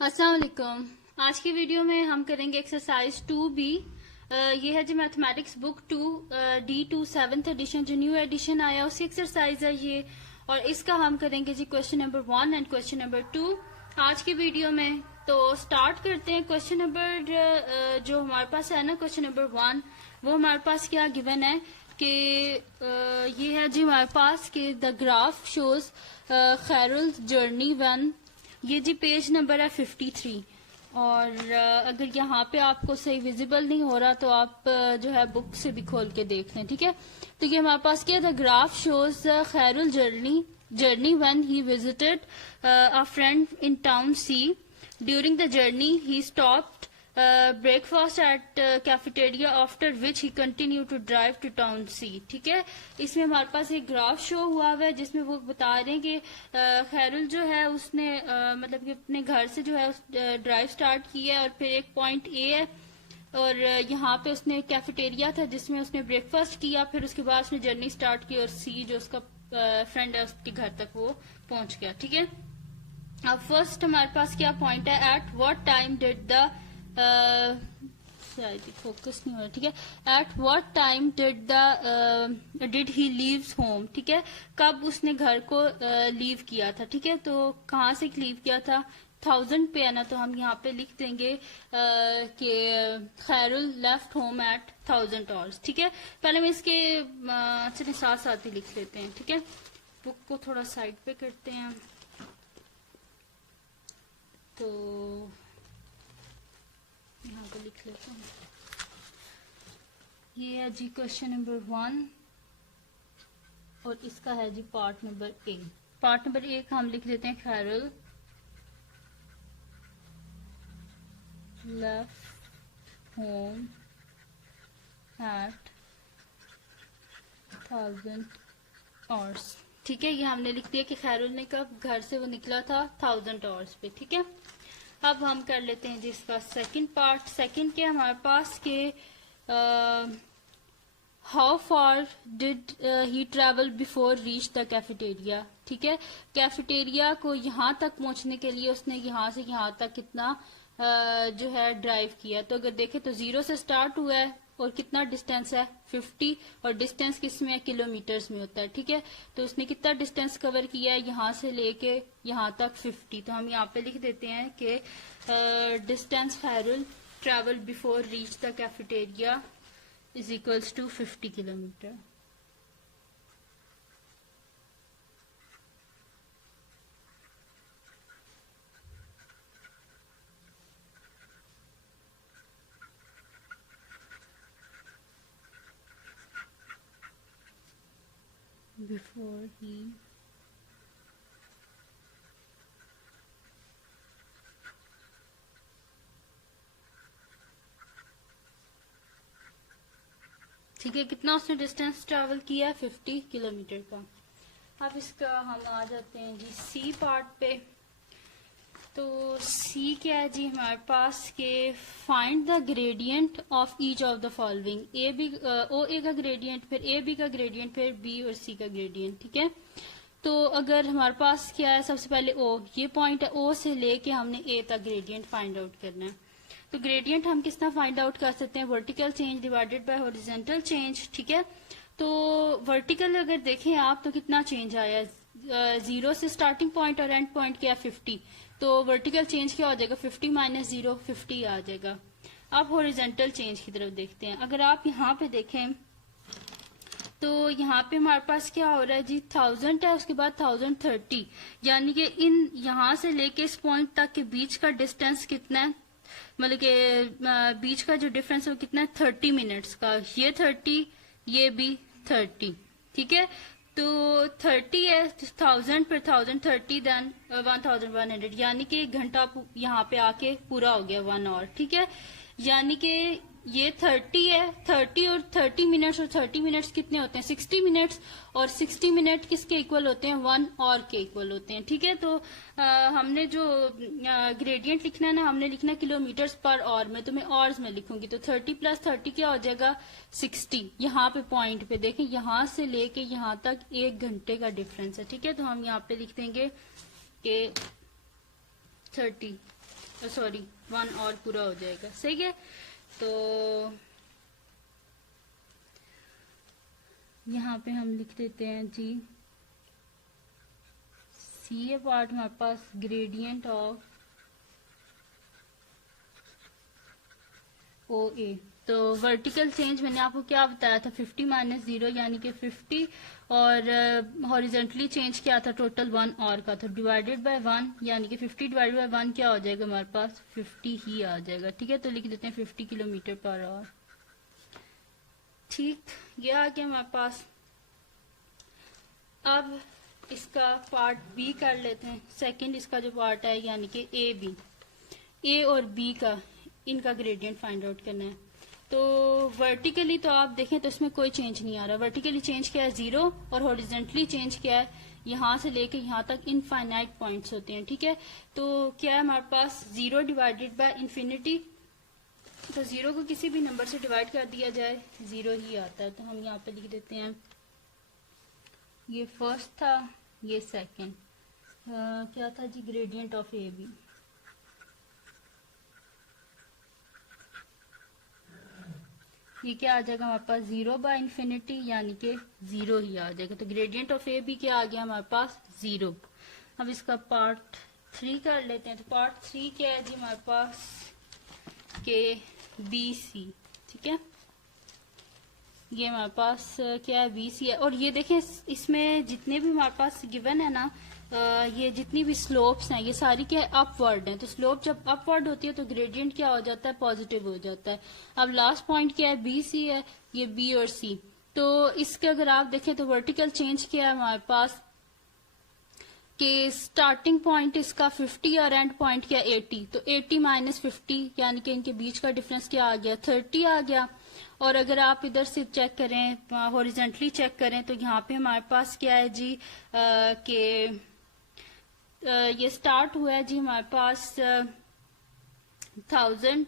अस्सलाम वालेकुम। आज की वीडियो में हम करेंगे एक्सरसाइज 2B। ये है जी mathematics book 2 D2 7th edition, जो न्यू एडिशन आया उसी एक्सरसाइज है ये। और इसका हम करेंगे जी question number 1 and question number 2 आज की वीडियो में। तो स्टार्ट करते हैं। क्वेश्चन नंबर जो हमारे पास है ना, क्वेश्चन नंबर 1, वो हमारे पास क्या गिवन है कि ये है जी हमारे पास कि the graph shows Khairul journey 1। ये जी पेज नंबर है 53। और अगर यहाँ पे आपको सही विजिबल नहीं हो रहा तो आप जो है बुक से भी खोल के देख लें, ठीक है। तो ये हमारे पास क्या था, graph shows Khairul journey when he visited a friend in town C. During the journey he stopped breakfast at cafeteria, after which he continued to drive to town C. ठीक है, इसमें हमारे पास एक ग्राफ शो हुआ है जिसमें वो बता रहे हैं कि खैरुल जो है उसने मतलब कि अपने घर से जो है ड्राइव स्टार्ट की है और फिर एक पॉइंट ए है और यहाँ पे उसने कैफेटेरिया था जिसमें उसने ब्रेकफास्ट किया, फिर उसके बाद उसने जर्नी स्टार्ट की और सी जो उसका फ्रेंड है उसके घर तक वो पहुंच गया, ठीक है। अब फर्स्ट हमारे पास क्या पॉइंट है, at what time did the focus नहीं हो रहा, ठीक है। At what time did he leaves home, ठीक है, कब उसने घर को लीव किया था, ठीक है। तो कहाँ से लीव किया था, 1000 पे है ना, तो हम यहाँ पे लिख देंगे कि खैरुल लेफ्ट होम एट 1000 आवर्स, ठीक है। पहले मैं इसके चलिए साथ साथ ही लिख लेते हैं, ठीक है। बुक को थोड़ा साइड पे करते हैं। तो यहाँ पे लिख लेते हैं। ये है जी क्वेश्चन नंबर 1 और इसका है जी part number A. Part number A का हम लिख देते हैं Khairul left home at 1000 hours, ठीक है। ये हमने लिख दिया कि खैरुल ने कब घर से वो निकला था 1000 आवर्स पे, ठीक है। अब हम कर लेते हैं जी इसका सेकंड पार्ट। सेकंड के हमारे पास के how far did he travel before reach the cafeteria, ठीक है। कैफेटेरिया को यहाँ तक पहुंचने के लिए उसने यहाँ से यहाँ तक कितना जो है ड्राइव किया। तो अगर देखें तो 0 से स्टार्ट हुआ है और कितना डिस्टेंस है 50, और डिस्टेंस किस में है, किलोमीटर्स में होता है, ठीक है। तो उसने कितना डिस्टेंस कवर किया है यहाँ से लेके यहाँ तक 50। तो हम यहाँ पे लिख देते हैं कि distance Khairul travel before reach the cafeteria is equals to 50 kilometre. Before he ठीक है, कितना उसने डिस्टेंस ट्रैवल किया, 50 किलोमीटर का। अब इसका हम आ जाते हैं जी सी पार्ट पे। तो सी क्या है जी हमारे पास के find the gradient of each of the following. A B O A का ग्रेडियंट, फिर ए बी का ग्रेडियंट, फिर बी और सी का ग्रेडियंट, ठीक है। तो अगर हमारे पास क्या है, सबसे पहले ओ, ये पॉइंट है, ओ से लेके हमने ए तक ग्रेडियंट फाइंड आउट करना है। तो ग्रेडियंट हम किस तरह फाइंड आउट कर सकते हैं, vertical change divided by horizontal change, ठीक है। तो वर्टिकल अगर देखें आप तो कितना चेंज आया, 0 से स्टार्टिंग पॉइंट और एंड पॉइंट क्या 50। तो वर्टिकल चेंज क्या हो जाएगा, 50 माइनस 0 50 आ जाएगा। अब हॉरिजॉन्टल चेंज की तरफ देखते हैं। अगर आप यहाँ पे देखें तो यहाँ पे हमारे पास क्या हो रहा है जी, 1000 है, उसके बाद 1030, यानी कि इन यहाँ से लेके इस पॉइंट तक के बीच का डिस्टेंस कितना है, मतलब के बीच का जो डिफरेंस है वो कितना है, 30 मिनट्स का। ये 30, ये भी 30, ठीक है। तो 30 है 1000 पर 1030 देन 1100, यानी कि 1 घंटा यहाँ पे आके पूरा हो गया, 1 आवर, ठीक है। यानी कि ये 30 है, 30 और 30 मिनट्स, और 30 मिनट्स कितने होते हैं, 60 मिनट्स, और 60 मिनट किसके इक्वल होते हैं, 1 आवर के इक्वल होते हैं, ठीक है। तो हमने जो ग्रेडियंट लिखना है ना, हमने लिखना है किलोमीटर्स पर आवर में, तो मैं आवर्स में लिखूंगी। तो 30 प्लस 30 क्या हो जाएगा, 60। यहाँ पे पॉइंट पे देखें, यहाँ से लेके यहाँ तक 1 घंटे का डिफरेंस है, ठीक है। तो हम यहाँ पे लिख देंगे कि 30 सॉरी 1 और पूरा हो जाएगा। सही है, तो यहाँ पे हम लिख देते हैं जी सी ए पार्ट हमारे पास ग्रेडियंट ऑफ ओ ए। तो वर्टिकल चेंज मैंने आपको क्या बताया था, 50 माइनस 0 यानी कि 50, और हॉरिजेंटली चेंज क्या था, टोटल 1 और का था, डिवाइडेड बाय 1 यानी कि 50 डिवाइडेड बाय 1 क्या हो जाएगा हमारे पास, 50 ही आ जाएगा। ठीक है, तो लिख देते हैं 50 किलोमीटर पर आवर। ठीक, ये आ गया हमारे पास। अब इसका पार्ट बी कर लेते हैं। सेकंड इसका जो पार्ट है यानी कि ए बी, ए और बी का इनका ग्रेडियंट फाइंड आउट करना है। तो वर्टिकली तो आप देखें तो इसमें कोई चेंज नहीं आ रहा। वर्टिकली चेंज क्या है 0, और हॉरिजेंटली चेंज क्या है, यहाँ से लेके यहाँ तक इनफाइनाइट पॉइंट्स होते हैं। ठीक है, तो क्या है हमारे पास 0 डिवाइडेड बाय इंफिनिटी, तो 0 को किसी भी नंबर से डिवाइड कर दिया जाए 0 ही आता है। तो हम यहाँ पे लिख देते हैं, ये फर्स्ट था, ये सेकेंड, क्या था जी, ग्रेडियंट ऑफ ए बी। ये क्या आ जाएगा हमारे पास 0 बाय इंफिनिटी यानी कि 0 ही आ जाएगा। तो ग्रेडियंट ऑफ ए बी क्या आ गया हमारे पास 0। अब इसका पार्ट 3 कर लेते हैं। तो पार्ट 3 क्या है जी हमारे पास, के बी सी। ठीक है, ये हमारे पास क्या है बी सी है। और ये देखें इसमें जितने भी हमारे पास गिवन है ना, ये जितनी भी स्लोप्स हैं ये सारी क्या है अपवर्ड हैं। तो स्लोप जब अपवर्ड होती है तो ग्रेडियंट क्या हो जाता है, पॉजिटिव हो जाता है। अब लास्ट पॉइंट क्या है, बी सी है, ये बी और सी। तो इसके अगर आप देखें तो वर्टिकल चेंज क्या है हमारे पास, कि स्टार्टिंग पॉइंट इसका 50 और एंड पॉइंट क्या 80। तो 80 माइनस 50 यानी कि इनके बीच का डिफरेंस क्या आ गया, 30 आ गया। और अगर आप इधर से चेक करें, हॉरिजेंटली चेक करें, तो यहाँ पे हमारे पास क्या है जी कि ये स्टार्ट हुआ है जी हमारे पास 1000,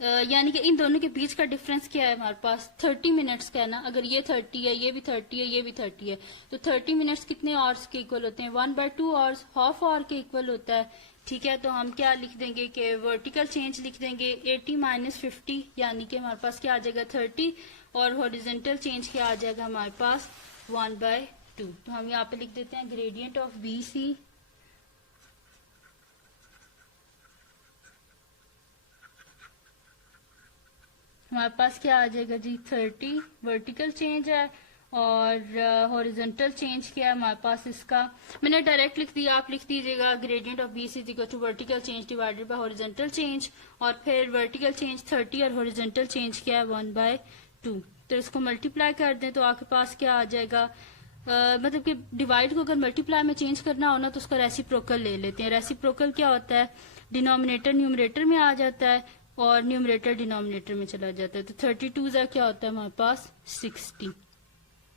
यानी कि इन दोनों के बीच का डिफरेंस क्या है हमारे पास 30 मिनट्स का है ना। अगर ये 30 है, ये भी 30 है, ये भी 30 है, तो 30 मिनट्स कितने आवर्स के इक्वल होते हैं, 1/2 आवर्स, हाफ आवर के इक्वल होता है। ठीक है, तो हम क्या लिख देंगे कि वर्टिकल चेंज लिख देंगे 80 माइनस 50 यानी कि हमारे पास क्या आ जाएगा 30, और हॉरिजेंटल चेंज क्या आ जाएगा हमारे पास 1/2। तो हम यहाँ पे लिख देते हैं ग्रेडियंट ऑफ बी सी हमारे पास क्या आ जाएगा जी 30 वर्टिकल चेंज है, और हॉरिजॉन्टल चेंज क्या है हमारे पास, इसका मैंने डायरेक्ट लिख दिया, आप लिख दीजिएगा gradient of B C equal to vertical change divided by horizontal change, और फिर वर्टिकल चेंज 30 और हॉरिजॉन्टल चेंज क्या है 1/2। तो इसको मल्टीप्लाई कर दें तो आपके पास क्या आ जाएगा, मतलब कि डिवाइड को अगर मल्टीप्लाई में चेंज करना हो ना तो उसका रेसिप्रोकल ले लेते हैं। रेसिप्रोकल क्या होता है, डिनोमिनेटर न्यूमरेटर में आ जाता है और न्यूमरेटर डिनोमिनेटर में चला जाता है। तो 32 क्या होता है हमारे पास 60,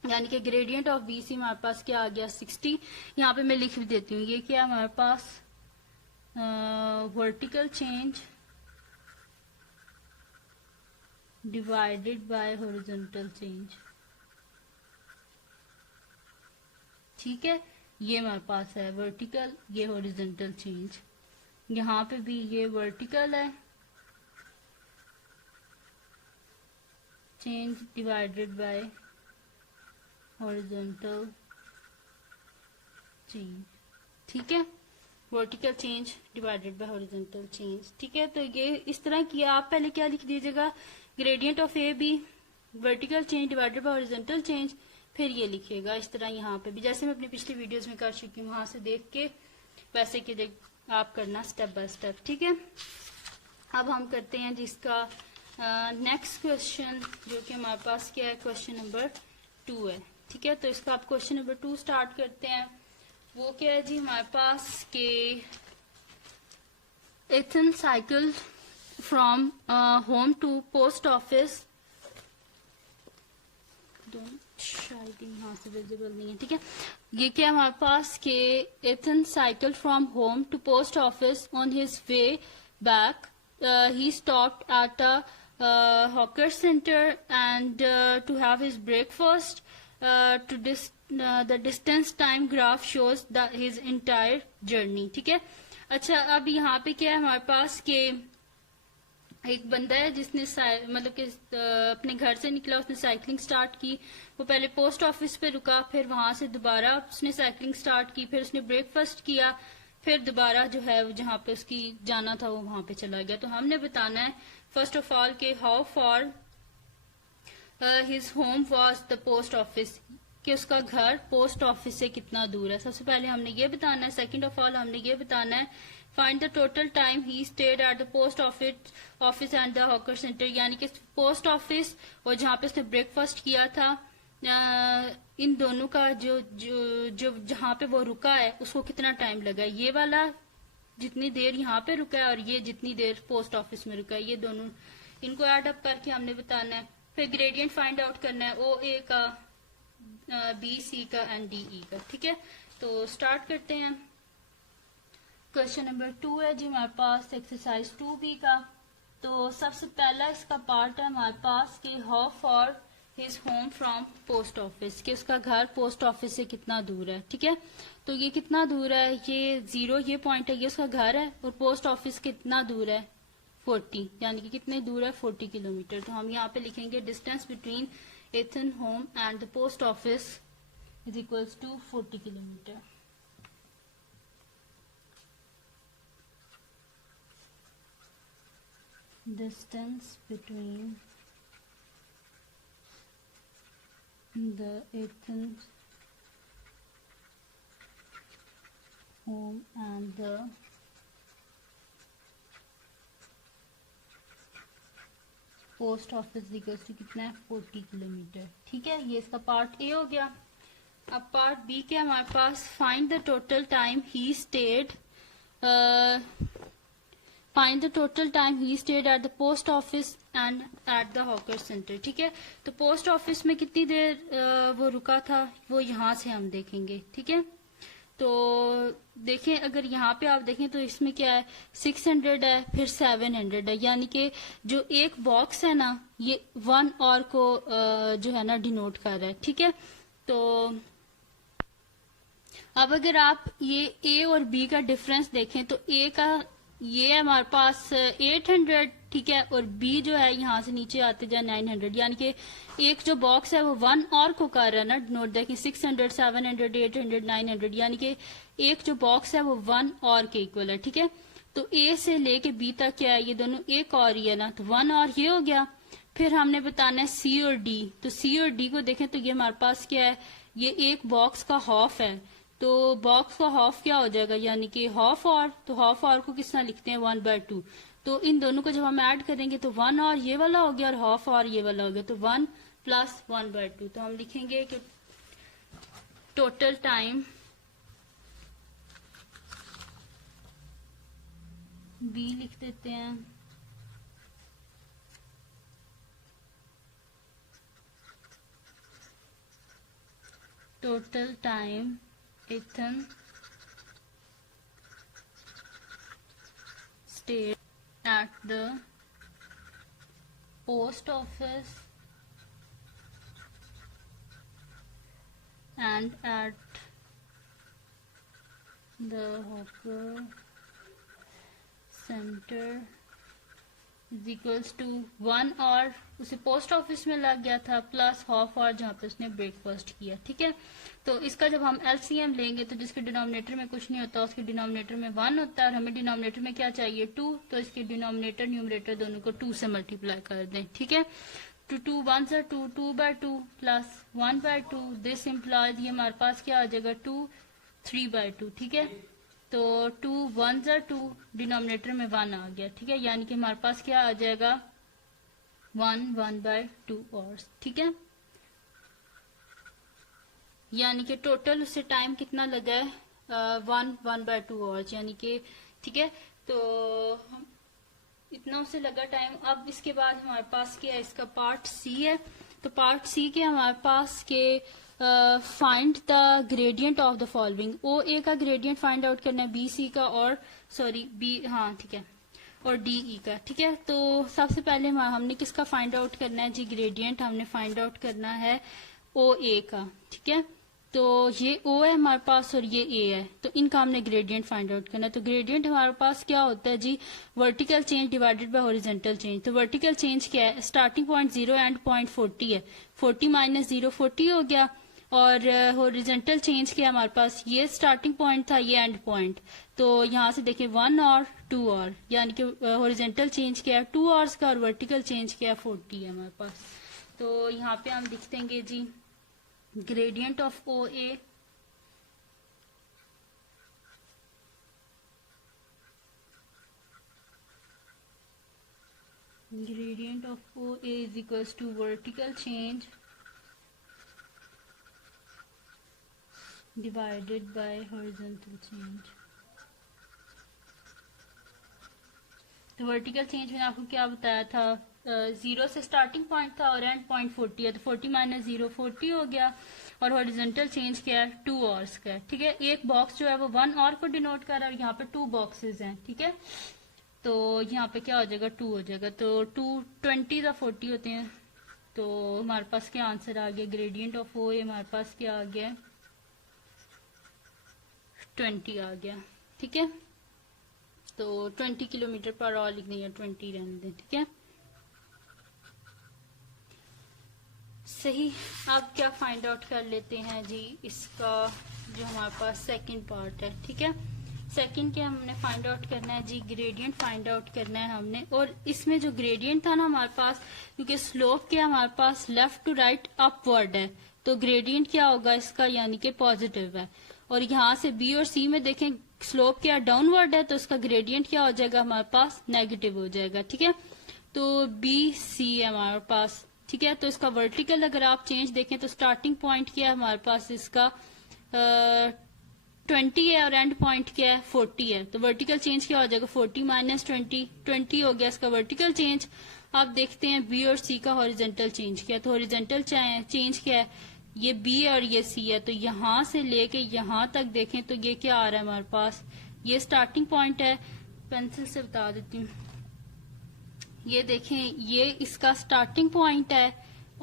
यानी कि ग्रेडियंट ऑफ बी सी हमारे पास क्या आ गया 60। यहाँ पे मैं लिख भी देती हूँ, ये क्या हमारे पास vertical change divided by horizontal change. ठीक है, ये हमारे पास है वर्टिकल, ये हॉरिजॉन्टल चेंज। यहाँ पे भी ये वर्टिकल है change divided by horizontal change. ठीक है, vertical change divided by horizontal change. ठीक है, तो ये इस तरह किया। आप पहले क्या लिख दीजिएगा, gradient of A B vertical change divided by horizontal change, फिर ये लिखिएगा इस तरह यहाँ पे भी, जैसे मैं अपनी पिछली वीडियोस में कर चुकी हूँ, वहां से देख के वैसे कि आप करना स्टेप बाय स्टेप। ठीक है, अब हम करते हैं जिसका नेक्स्ट क्वेश्चन, जो कि हमारे पास क्या है, क्वेश्चन नंबर 2 है। ठीक है, तो इसका आप क्वेश्चन नंबर 2 स्टार्ट करते हैं। वो क्या है जी हमारे पास के Ethan cycle from home to post office, शायद यहाँ से विजिबल नहीं है। ठीक है, ये क्या हमारे पास के Ethan cycle from home to post office on his way back he stopped at a hawker center and to have his breakfast. The distance time graph shows his entire journey. ठीक है, अच्छा, अब यहाँ पे क्या है हमारे पास के एक बंदा है जिसने मतलब कि अपने घर से निकला, उसने साइकिलिंग स्टार्ट की। वो पहले पोस्ट ऑफिस पे रुका, फिर वहां से दोबारा उसने साइकिलिंग स्टार्ट की, फिर उसने ब्रेकफास्ट किया, फिर दोबारा जो है जहाँ पे उसकी जाना था वो वहां पे चला गया। तो हमने बताना है फर्स्ट ऑफ ऑल के how for his home was the post office, कि उसका घर पोस्ट ऑफिस से कितना दूर है। सबसे पहले हमने ये बताना है। सेकंड ऑफ ऑल हमने ये बताना है find the total time he stayed at the post office and the hawker centre, यानी कि पोस्ट ऑफिस और जहाँ पे उसने ब्रेकफास्ट किया था, इन दोनों का जो जो जो जहाँ पे वो रुका है उसको कितना टाइम लगा। ये वाला जितनी देर यहाँ पे रुका है और ये जितनी देर पोस्ट ऑफिस में रुका है, ये दोनों इनको ऐड अप करके हमने बताना है। फिर ग्रेडियंट फाइंड आउट करना है ओ ए का, बी सी का एंड डी ई का। ठीक है, तो स्टार्ट करते हैं। क्वेश्चन नंबर 2 है जी हमारे पास एक्सरसाइज 2B का। तो सबसे पहला इसका पार्ट है हमारे पास कि how for his home from post office, कि उसका घर पोस्ट ऑफिस से कितना दूर है। ठीक है, तो ये कितना दूर है, ये 0 ये पॉइंट है, ये उसका घर है, और पोस्ट ऑफिस कितना दूर है 40, यानी कि कितने दूर है 40 किलोमीटर। तो हम यहाँ पे लिखेंगे distance between Ethan home and the post office is equals to 40 kilometre. Distance between the Athens home and the post office कितना है 40 किलोमीटर। ठीक है, ये इसका पार्ट ए हो गया। अब पार्ट बी के हमारे पास find the total time he stayed, find the total time he stayed at the post office and at the hawker centre. ठीक है, तो पोस्ट ऑफिस में कितनी देर वो रुका था वो यहाँ से हम देखेंगे। ठीक है, तो देखें अगर यहाँ पे आप देखें तो इसमें क्या है 600 है, फिर 700 है, यानी कि जो एक बॉक्स है ना ये 1 और को जो है ना डिनोट कर रहा है। ठीक है, तो अब अगर आप ये ए और बी का डिफरेंस देखें तो ए का ये है हमारे पास 800, ठीक है, और बी जो है यहाँ से नीचे आते जाए 900, यानी कि एक जो बॉक्स है वो 1 और को कर रहा है ना नोट देखें 600, 700, 800, 900, यानी कि एक जो बॉक्स है वो 1 और के इक्वल है। ठीक है, तो ए से लेके बी तक क्या है, ये दोनों एक और ही है ना, तो 1 और ये हो गया। फिर हमने बताना है सी और डी, तो सी और डी को देखें तो ये हमारे पास क्या है, ये एक बॉक्स का हाफ है, तो बॉक्स का हाफ क्या हो जाएगा, यानी कि हाफ और, तो हाफ और को किस तरह लिखते हैं 1/2, तो इन दोनों को जब हम ऐड करेंगे तो 1 और ये वाला हो गया और हाफ और ये वाला हो गया, तो 1 + 1/2। तो हम लिखेंगे कि टोटल टाइम बी लिख देते हैं, total time Ethan stayed at the post office and at the hawker center is equals to 1 और उसे पोस्ट ऑफिस में लग गया था प्लस हाफ और जहाँ पे उसने ब्रेकफास्ट किया। ठीक है, तो इसका जब हम एलसीएम लेंगे तो जिसके डिनोमिनेटर में कुछ नहीं होता उसके डिनोमिनेटर में 1 होता है, और हमें डिनोमिनेटर में क्या चाहिए 2, तो इसके डिनोमिनेटर न्यूमरेटर दोनों को 2 से मल्टीप्लाई कर दें। ठीक है, तो 2 1 से 2, 2/2 प्लस 1/2, दिस इम्प्लॉयज ये हमारे पास क्या आ जाएगा 2 3/2। ठीक है, तो 2 1 से 2 डिनोमिनेटर में 1 आ गया। ठीक है, यानी कि हमारे पास क्या आ जाएगा 1 1/2 और। ठीक है, यानी कि टोटल उससे टाइम कितना लगा है 1 1/2 और, यानी कि ठीक है, तो इतना उसे लगा टाइम। अब इसके बाद हमारे पास क्या है, इसका पार्ट सी है। तो पार्ट सी के हमारे पास के find the gradient of the following, O A का ग्रेडियंट फाइंड आउट करना है, बी सी का और सॉरी बी हाँ ठीक है और डी ई का। ठीक है, तो सबसे पहले हमने किसका फाइंड आउट करना है जी, ग्रेडियंट हमने फाइंड आउट करना है ओ ए का। ठीक है, तो ये O है हमारे पास और ये A है, तो इनका हमने ग्रेडियंट फाइंड आउट करना है। तो ग्रेडियंट हमारे पास क्या होता है जी, vertical change divided by horizontal change. तो वर्टिकल चेंज क्या है, स्टार्टिंग पॉइंट 0 एंड पॉइंट 40 है, 40 माइनस 0 40 हो गया। और हॉरिजॉन्टल चेंज क्या है हमारे पास, ये स्टार्टिंग पॉइंट था, ये एंड पॉइंट। तो यहाँ से देखें 1 और 2 और, यानी कि हॉरिजॉन्टल चेंज क्या है 2 आवर्स का और वर्टिकल चेंज क्या है 40 है हमारे पास। तो यहाँ पे हम लिख देंगे जी gradient of O A gradient of OA is equals to vertical change divided by horizontal change। तो वर्टिकल चेंज मैंने आपको क्या बताया था, 0 से स्टार्टिंग पॉइंट था और एंड पॉइंट 40 है, तो 40 माइनस 0 40 हो गया। और हॉरिजॉन्टल चेंज क्या है 2 आवर्स का है, ठीक है। एक बॉक्स जो है वो 1 आवर को डिनोट कर रहा है और यहाँ पे 2 बॉक्सेस हैं, ठीक है। तो यहाँ पे क्या हो जाएगा 2 हो जाएगा, तो 2 20 या 40 होते हैं। तो हमारे पास क्या आंसर आ गया, ग्रेडियंट ऑफ ओ हमारे पास क्या आ गया 20 आ गया, ठीक है। तो 20 किलोमीटर पर आवर लिख देंगे, 20 रहने दें, ठीक है। सही, अब क्या फाइंड आउट कर लेते हैं जी, इसका जो हमारे पास सेकंड पार्ट है, ठीक है। सेकंड क्या हमने फाइंड आउट करना है जी, ग्रेडियंट फाइंड आउट करना है हमने। और इसमें जो ग्रेडियंट था ना हमारे पास, क्योंकि स्लोप क्या हमारे पास लेफ्ट टू राइट अपवर्ड है, तो ग्रेडियंट क्या होगा इसका, यानी कि पॉजिटिव है। और यहाँ से बी और सी में देखें स्लोप क्या डाउनवर्ड है, तो इसका ग्रेडियंट क्या हो जाएगा हमारे पास नेगेटिव हो जाएगा, ठीक है। तो बी सी है हमारे पास, ठीक है। तो इसका वर्टिकल अगर आप चेंज देखें तो स्टार्टिंग पॉइंट क्या है हमारे पास इसका 20 है और एंड पॉइंट क्या है 40 है। तो वर्टिकल चेंज क्या हो जाएगा 40 माइनस 20 हो गया इसका वर्टिकल चेंज। आप देखते हैं बी और सी का हॉरिजॉन्टल चेंज क्या है, तो हॉरिजॉन्टल चेंज क्या है, ये बी और ये सी है। तो यहाँ से लेके यहाँ तक देखें तो ये क्या आ रहा है हमारे पास, ये स्टार्टिंग पॉइंट है, पेंसिल से बता देती हूँ। ये देखें ये इसका स्टार्टिंग पॉइंट है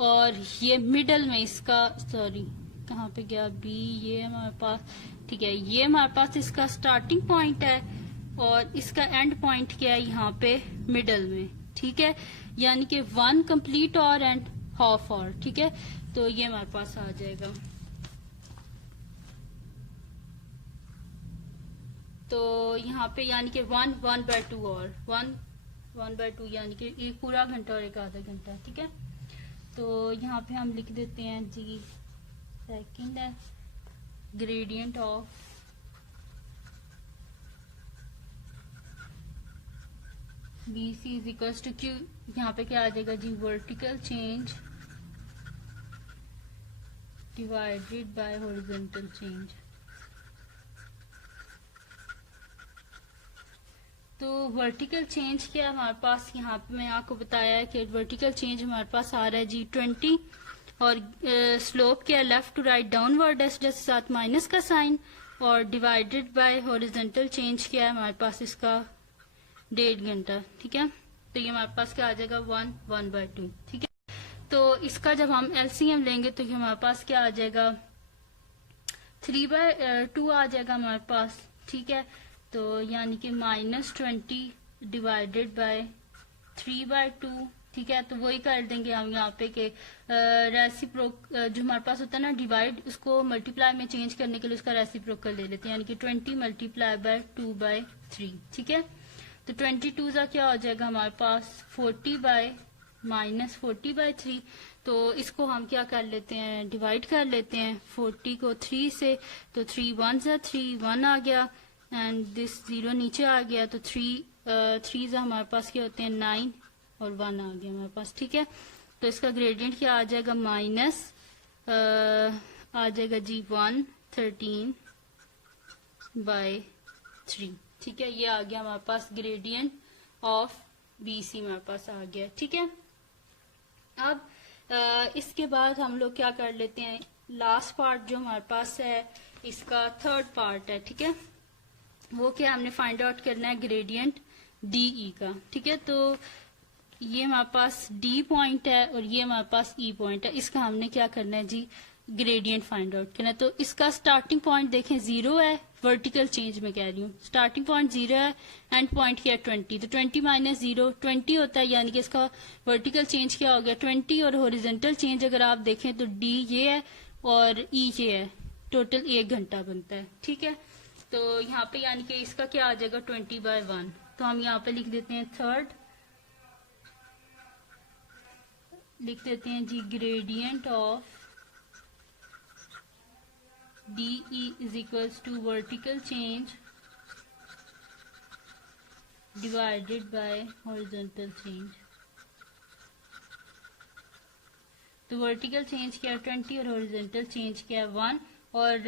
और ये मिडल में इसका, सॉरी कहाँ पे गया बी, ये हमारे पास, ठीक है। ये हमारे पास इसका स्टार्टिंग पॉइंट है और इसका एंड पॉइंट क्या है यहाँ पे मिडल में, ठीक है। यानी कि 1 कंप्लीट और एंड हाफ और, ठीक है। तो ये हमारे पास आ जाएगा। तो यहाँ पे यानी कि 1/2 और 1/2 यानी कि एक पूरा घंटा और एक आधा घंटा, ठीक है। तो यहाँ पे हम लिख देते हैं जी सेकंड है gradient of B C is equals to Q, यहाँ पे क्या आ जाएगा जी vertical change divided by horizontal change. तो वर्टिकल चेंज क्या है हमारे पास, यहाँ पे मैं आपको बताया है कि वर्टिकल चेंज हमारे पास आ रहा है जी 20 और स्लोप क्या है लेफ्ट टू राइट डाउनवर्ड है, जैसे साथ माइनस का साइन, और डिवाइडेड बाय हॉरिजॉन्टल चेंज क्या है हमारे पास इसका 1.5 घंटा, ठीक है। तो ये हमारे पास क्या आ जाएगा 1/2, ठीक है। तो इसका जब हम एलसीएम लेंगे तो ये हमारे पास क्या आ जाएगा 3/2 आ जाएगा हमारे पास, ठीक है। तो यानी कि -20 डिवाइडेड बाय 3/2, ठीक है। तो वही कर देंगे हम यहाँ पे कि रेसिप्रोक जो हमारे पास होता है ना डिवाइड, उसको मल्टीप्लाई में चेंज करने के लिए उसका रेसिप्रोकल ले लेते हैं, यानी कि 20 मल्टीप्लाई बाय 2/3, ठीक है। तो 22 का क्या हो जाएगा हमारे पास 40/-40/3। तो इसको हम क्या कर लेते हैं डिवाइड कर लेते हैं 40 को 3 से, तो 3 1 3 1 आ गया एंड दिस 0 नीचे आ गया, तो 3 हमारे पास क्या होते हैं 9 और 1 आ गया हमारे पास, ठीक है। तो इसका ग्रेडियंट क्या आ जाएगा माइनस आ जाएगा जी 113/3, ठीक है। ये आ गया हमारे पास ग्रेडियंट ऑफ BC हमारे पास आ गया, ठीक है। अब इसके बाद हम लोग क्या कर लेते हैं, लास्ट पार्ट जो हमारे पास है इसका थर्ड पार्ट है, ठीक है। वो क्या हमने फाइंड आउट करना है ग्रेडियंट DE का, ठीक है। तो ये हमारे पास D पॉइंट है और ये हमारे पास E पॉइंट है, इसका हमने क्या करना है जी ग्रेडियंट फाइंड आउट करना है। तो इसका स्टार्टिंग पॉइंट देखें 0 है, वर्टिकल चेंज में कह रही हूँ, स्टार्टिंग पॉइंट 0 है, एंड पॉइंट क्या है 20, तो 20 माइनस 0 20 होता है, यानी कि इसका वर्टिकल चेंज क्या हो गया 20, और हॉरिजॉन्टल चेंज अगर आप देखें तो डी ये है और ई ये है, टोटल 1 घंटा बनता है। ठीक है, तो यहाँ पे यानी कि इसका क्या आ जाएगा 20/1, तो हम यहाँ पे लिख देते हैं थर्ड, लिख देते हैं जी gradient of DE is equals to vertical change divided by horizontal change। तो वर्टिकल चेंज क्या है 20 और हॉरिजॉन्टल चेंज क्या है 1, और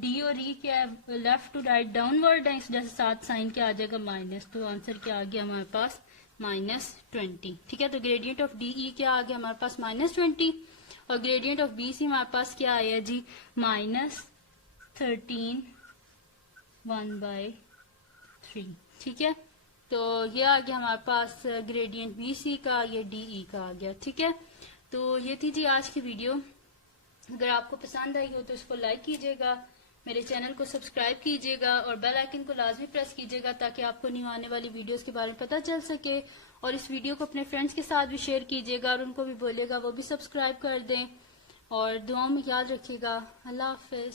डी और ई क्या है लेफ्ट टू राइट डाउनवर्ड है, इस जैसे साथ साइन क्या आ जाएगा माइनस, तो आंसर क्या आ गया हमारे पास -20। ठीक है, तो ग्रेडियंट ऑफ DE क्या आ गया हमारे पास -20, और ग्रेडियंट ऑफ BC हमारे पास क्या आया जी -13 1/3। ठीक है, तो ये आ गया हमारे पास ग्रेडियंट BC का, ये DE का आ गया। ठीक है, तो ये थी जी आज की वीडियो। अगर आपको पसंद आई हो तो इसको लाइक कीजिएगा, मेरे चैनल को सब्सक्राइब कीजिएगा और बेल आइकन को लाजमी प्रेस कीजिएगा ताकि आपको न्यू आने वाली वीडियोस के बारे में पता चल सके, और इस वीडियो को अपने फ्रेंड्स के साथ भी शेयर कीजिएगा और उनको भी बोलिएगा वो भी सब्सक्राइब कर दें, और दुआओं में याद रखिएगा। अल्लाह हाफिज।